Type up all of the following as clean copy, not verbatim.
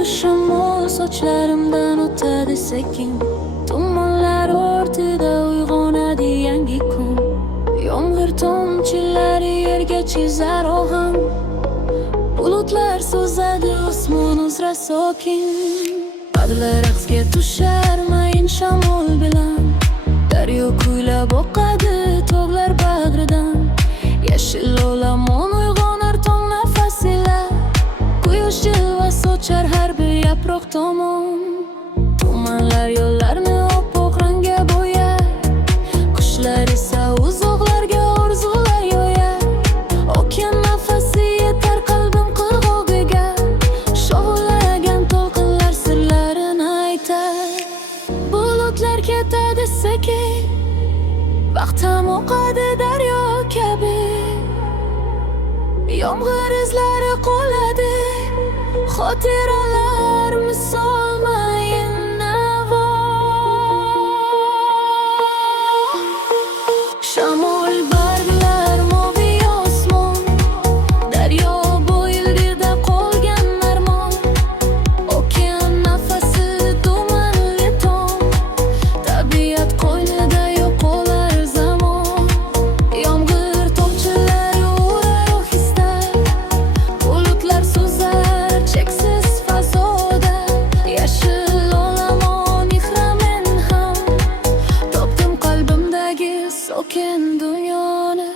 Nafis shamol sochlarimdan o'tadi sekin. Tumanlar ortida uyg'onadi yangi kun. Yomg'ir tomchilari yerga chizar ohang. Bulutlar so'zadi osmon uzra sokin. Adlar raqsga tushar mayin shamol bilan. Daryo kuylab oqadi tog'lar bag'ridan. Yashil olamon uyg'onar tong nafas ila. Quyosh jilva sochar har bir yaproq tomon. Tumanlar yo'llarni oppoq rangga bo'yar. Qushlar esa uzoqlarga orzular yo'yar. Okean nafasi yetar qalbim qirg'og'iga. Shovullagan to'lqinlar sirlarini aytar. Bulutlar ketadi sekin, vaqt ham oqadi daryo kabi. Yomg'ir izlari qoladi, xotiralar misol mayin navo. Shamol barglar moviy osmon, daryo bo'yildirda qolgan armon. Okean nafasi tumanli tong, tabiat qo'ynida yo'qolar zamon. Yomg'ir tomchilari urar ohista, bulutlar so'zar cheksiz fazoda. Yashil olamon ihramen ham, topdim qalbimdagi sokin dunyoni.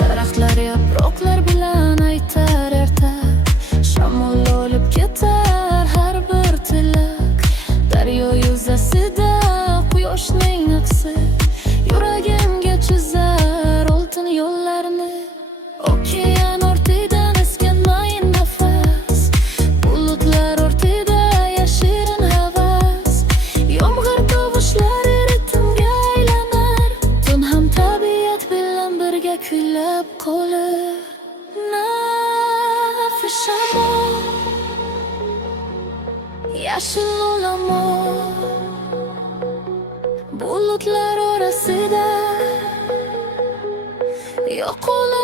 Daraxtlar yaproqlar bilan aytar erta. Shamol olib ketar har bir tilak. Daryo yuzasida quyoshning naqsi yuragimga chizar oltin yo'llarni. Okean ortidan esgan mayin nafas, bulutlar ortida yashirin havas. Yomg'ir tovushlari ritmga aylanar, tun ham tabiat bilan birga kuylab qolar. Nafis shamol, yashil olamon, bulutlar orasida yo'qolar